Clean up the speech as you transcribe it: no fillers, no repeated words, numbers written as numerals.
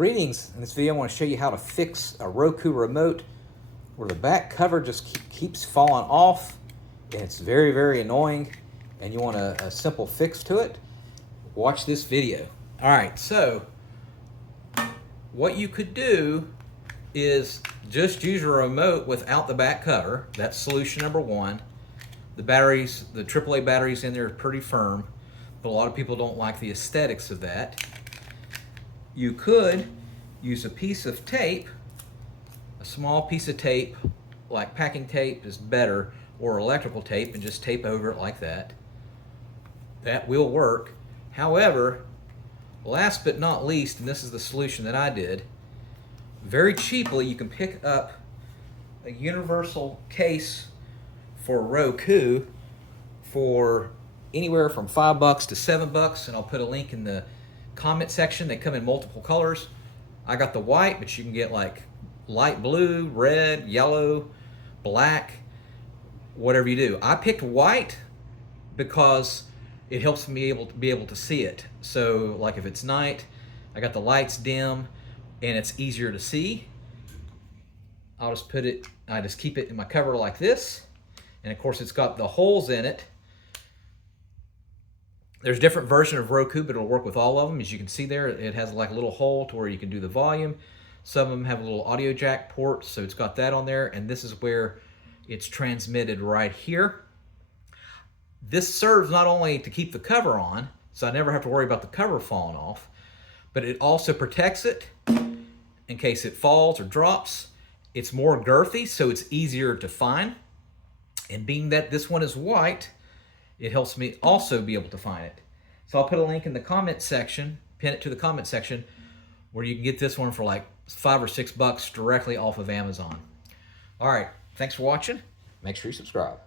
Greetings. In this video I want to show you how to fix a Roku remote where the back cover just keeps falling off and it's very annoying, and you want a simple fix to it. Watch this video. Alright, so what you could do is just use your remote without the back cover. That's solution number one. The batteries, the AAA batteries in there are pretty firm, but a lot of people don't like the aesthetics of that. You could use a piece of tape, a small piece of tape, like packing tape is better, or electrical tape, and just tape over it like that. That will work. However, last but not least, and this is the solution that I did, very cheaply you can pick up a universal case for Roku for anywhere from $5 to $7, and I'll put a link in the comment section. They come in multiple colors. I got the white, but you can get like light blue, red, yellow, black, whatever you do. I picked white because it helps me be able to see it. So like if it's night, I got the lights dim and it's easier to see. I just keep it in my cover like this. And of course it's got the holes in it. There's different version of Roku, but it'll work with all of them. As you can see there, it has like a little hole to where you can do the volume. Some of them have a little audio jack port, so it's got that on there. And this is where it's transmitted right here. This serves not only to keep the cover on, so I never have to worry about the cover falling off, but it also protects it in case it falls or drops. It's more girthy, so it's easier to find. And being that this one is white, it helps me also be able to find it. So I'll put a link in the comment section, pin it to the comment section, where you can get this one for like $5 or $6 directly off of Amazon. All right, thanks for watching. Make sure you subscribe.